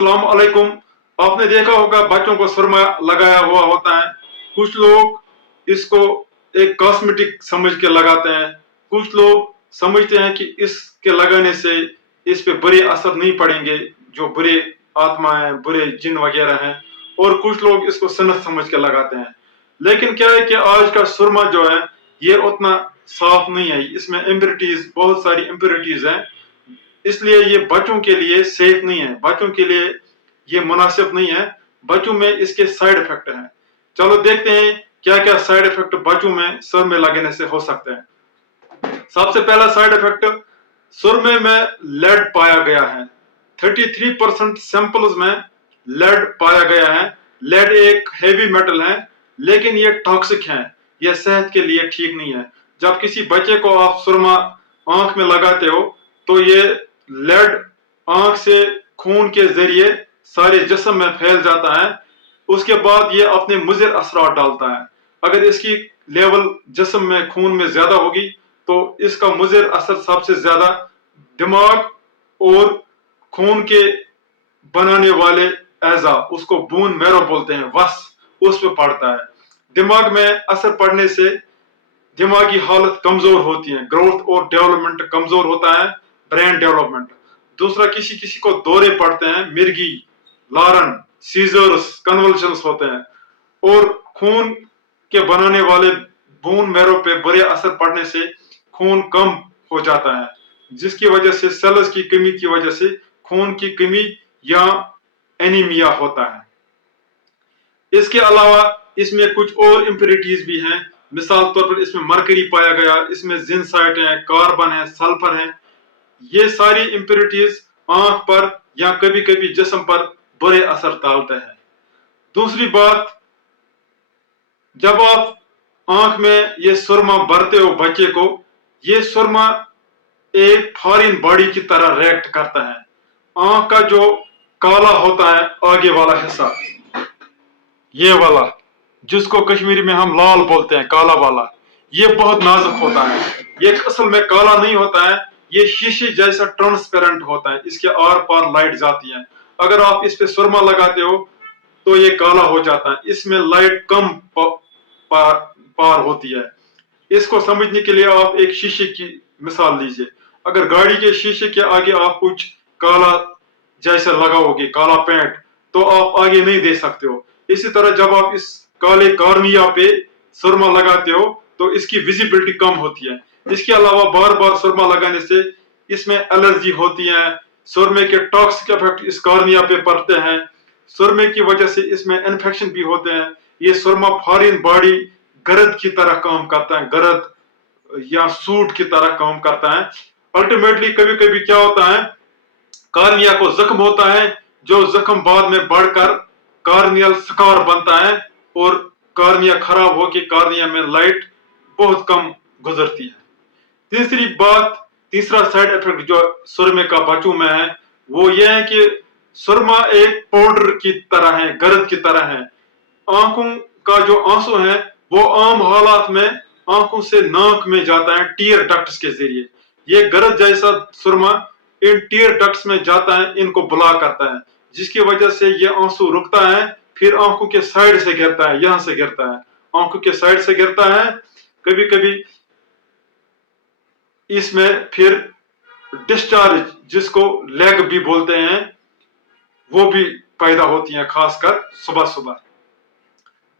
अस्सलाम वालेकुम। आपने देखा होगा बच्चों को सुरमा लगाया हुआ होता है। कुछ लोग इसको एक कॉस्मेटिक समझ के लगाते हैं। कुछ लोग समझते हैं कि इसके लगाने से इस पे बुरे असर नहीं पड़ेंगे, जो बुरे आत्मा है, बुरे जिन वगैरह हैं। और कुछ लोग इसको सुन्नत समझ के लगाते हैं। लेकिन क्या है कि आज का सुरमा जो है ये उतना साफ नहीं है, इसमें इम्प्योरिटीज, बहुत सारी इम्प्योरिटीज हैं। इसलिए ये बच्चों के लिए सेफ नहीं है, बच्चों के लिए ये मुनासिब नहीं है। बच्चों में इसके साइड इफेक्ट हैं। चलो देखते हैं क्या क्या साइड इफेक्ट बच्चों में सुर में लगने से हो सकते हैं। सबसे पहला साइड इफेक्ट, सुरमे में लेड पाया गया है। 33% सैंपल्स में लेड पाया गया है। लेड एक हेवी मेटल है, लेकिन ये टॉक्सिक है, ये सेहत के लिए ठीक नहीं है। जब किसी बच्चे को आप सुरमा आंख में लगाते हो तो ये लेड आंख से खून के जरिए सारे जिस्म में फैल जाता है। उसके बाद ये अपने मुज़िर असरात डालता है। अगर इसकी लेवल जिस्म में खून में ज्यादा होगी तो इसका मुज़िर असर सबसे ज्यादा दिमाग और खून के बनाने वाले एजा, उसको बून मेरो बोलते हैं, वस, उस पर पड़ता है। दिमाग में असर पड़ने से दिमागी हालत कमजोर होती है, ग्रोथ और डेवलपमेंट कमजोर होता है, ब्रेन डेवलपमेंट। दूसरा, किसी किसी को दौरे पड़ते हैं, मिर्गी, लारन, सीजर्स, कन्वल्शंस होते हैं। और खून के बनाने वाले बोन मैरो पे बुरे असर पड़ने से खून कम हो जाता है, जिसकी वजह से सेल्स की कमी की वजह से खून की कमी या एनीमिया होता है। इसके अलावा इसमें कुछ और इम्प्योरिटीज भी हैं। मिसाल तौर पर इसमें मरकरी पाया गया, इसमें जिंसाइट है, कार्बन है, सल्फर है। ये सारी इम्प्योरिटीज आंख पर या कभी कभी जिस्म पर बुरे असर डालते हैं। दूसरी बात, जब आप आंख में ये सुरमा भरते हो बच्चे को, ये सुरमा एक फॉरेन बॉडी की तरह रिएक्ट करता है। आंख का जो काला होता है आगे वाला हिस्सा, ये वाला, जिसको कश्मीरी में हम लाल बोलते हैं, काला वाला, ये बहुत नाजुक होता है। ये असल में काला नहीं होता है, ये शीशे जैसा ट्रांसपेरेंट होता है, इसके आर पार लाइट जाती है। अगर आप इस पे सुरमा लगाते हो तो ये काला हो जाता है, इसमें लाइट कम पार, पार होती है। इसको समझने के लिए आप एक शीशे की मिसाल लीजिए। अगर गाड़ी के शीशे के आगे आप कुछ काला जैसे लगाओगे, काला पेंट, तो आप आगे नहीं दे सकते हो। इसी तरह जब आप इस काले कार्निया पे सुरमा लगाते हो तो इसकी विजिबिलिटी कम होती है। इसके अलावा बार बार सुरमा लगाने से इसमें एलर्जी होती है। सुरमे के टॉक्सिक इफेक्ट इस कार्निया पे पड़ते हैं। सुरमे की वजह से इसमें इन्फेक्शन भी होते हैं। ये सुरमा फॉरेन बॉडी गरद की तरह काम करता है, गरद या सूट की तरह काम करता है। अल्टीमेटली कभी कभी क्या होता है, कार्निया को जख्म होता है, जो जख्म बाद में बढ़कर कार्नियल स्कार बनता है और कार्निया खराब होकर कार्निया में लाइट बहुत कम गुजरती है। तीसरी बात, तीसरा साइड इफेक्ट जो सुरमे का बच्चों में है वो ये है कि सुरमा एक पाउडर की तरह है, गरद की तरह है। आंखों का जो आंसू है वो आम हालात में आंखों से नाक में जाता है टीयर डक्ट्स के जरिए। ये गरज जैसा सुरमा इन टीयर डक्ट्स में जाता है, इनको ब्लॉक करता है, जिसकी वजह से ये आंसू रुकता है, फिर आंखों के साइड से गिरता है, यहां से गिरता है, आंखों के साइड से गिरता है। कभी कभी इसमें फिर डिस्चार्ज, जिसको लेग भी बोलते हैं, वो भी पैदा होती हैं, खासकर सुबह सुबह।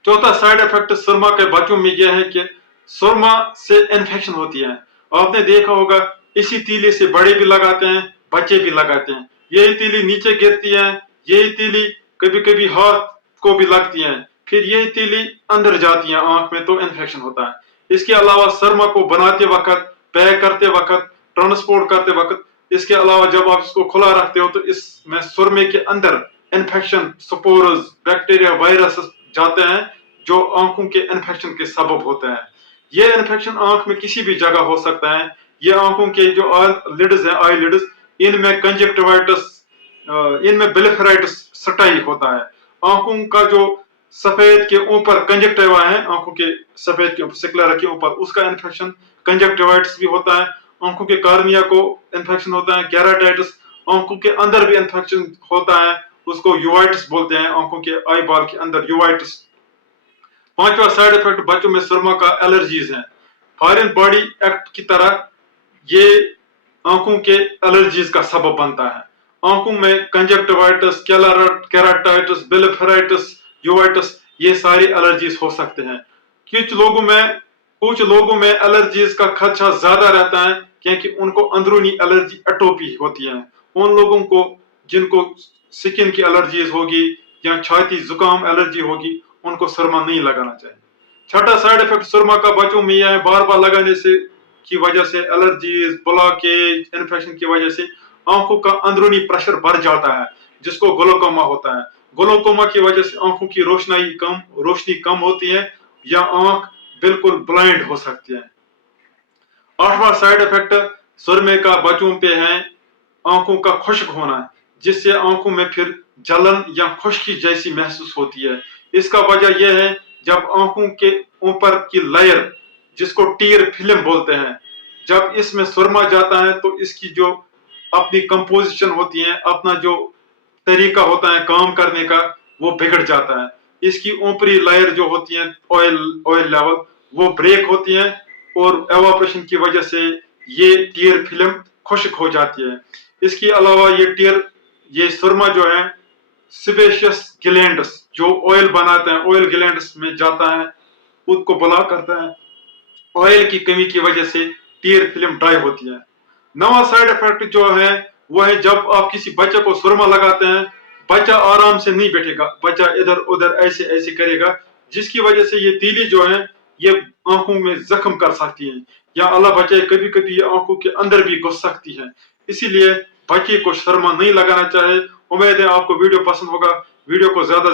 चौथा साइड इफेक्ट सुरमा के बच्चों में यह है कि सुरमा से इन्फेक्शन होती है। आपने देखा होगा इसी तीली से बड़े भी लगाते हैं, बच्चे भी लगाते हैं। यही तीली नीचे गिरती है, यही तीली कभी कभी हाथ को भी लगती है, फिर यही तीली अंदर जाती है आंख में, तो इन्फेक्शन होता है। इसके अलावा सुरमा को बनाते वक्त, पैक करते वक्त, ट्रांसपोर्ट करते वक्त, इसके अलावा जब आप इसको खुला रखते हो तो इसमें सुरमे के अंदर इन्फेक्शन, स्पोर्स, बैक्टीरिया, वायरस जाते हैं, जो आंखों के इन्फेक्शन के सबब होते हैं। ये इन्फेक्शन आंख में किसी भी जगह हो सकता है। ये आंखों के जो लिड्स हैं, आई लिड्स, इनमें कंजक्टिवाइटिस, इनमें ब्लेफराइटिस स्टाई होता है। आंखों का जो सफेद के ऊपर कंजक्टिवा है, आंखों के सफेद के ऊपर, सिक्युलर के ऊपर, उसका इन्फेक्शन कंजक्टिवाइटिस भी होता है। आंखों के कार्निया को इन्फेक्शन होता है, केराटाइटिस, आंखों के अंदर भी इन्फेक्शन होता है, उसको यूवाइटिस बोलते हैं, आंखों के आई बॉल के अंदर यूवाइटिस। पांचवा साइड इफेक्ट बच्चों में सुरमा का एलर्जीज है। फॉरेन बॉडी एक्ट की तरह ये आंखों के एलर्जीज का सबब बनता है। आंखों में कंजक्टिवाइटिस, केराटाइटिस, ब्लेफराइटिस, यूवाइटिस, ये सारी एलर्जीज हो सकते हैं। कुछ लोगों में एलर्जीज का खदशा ज्यादा रहता है क्योंकि उनको अंदरूनी एलर्जी एटोपी होती है। उन लोगों को जिनको स्किन की एलर्जीज होगी या छाती जुकाम एलर्जी होगी, उनको सुरमा नहीं लगाना चाहिए। छठा साइड इफेक्ट सुरमा का बच्चों में यह है, बार बार लगाने से की वजह से एलर्जीज, ब्लॉकेज, इन्फेक्शन की वजह से आंखों का अंदरूनी प्रेशर बढ़ जाता है, जिसको ग्लोकोमा होता है। ग्लोकोमा की वजह से आंखों की रोशनी कम होती है या आंख बिल्कुल ब्लाइंड हो सकती है। आठवां साइड इफेक्ट सुरमे का बच्चों पे है आंखों का खुश्क होना, जिससे आंखों में फिर जलन या खुश्की जैसी महसूस होती है। इसका वजह यह है, जब आंखों के ऊपर की लेयर, जिसको टीयर फिल्म बोलते हैं, जब इसमें सुरमा जाता है तो इसकी जो अपनी कंपोजिशन होती है, अपना जो तरीका होता है काम करने का, वो बिगड़ जाता है। इसकी ऊपरी लेयर जो होती है ऑयल लेवल, वो ब्रेक होती है और एवापोरेशन की वजह से ये टीयर फिल्म खुश्क हो जाती है। इसके अलावा ये सुरमा जो है सिबेशियस ग्लैंड्स जो ऑयल बनाते हैं, ऑयल ग्लैंड्स में जाता है, उसको ब्लॉक करता है। ऑयल की कमी की वजह से टीयर फिल्म ड्राई होती है। नवा साइड इफेक्ट जो है वो है, जब आप किसी बच्चे को सुरमा लगाते हैं, बच्चा आराम से नहीं बैठेगा, बच्चा इधर उधर ऐसे ऐसे करेगा, जिसकी वजह से ये तीली जो है ये आंखों में जख्म कर सकती है, या अल्लाह बचाए कभी कभी ये आंखों के अंदर भी घुस सकती है। इसीलिए बच्चे को सुरमा नहीं लगाना चाहिए। उम्मीद है आपको वीडियो पसंद होगा। वीडियो को ज्यादा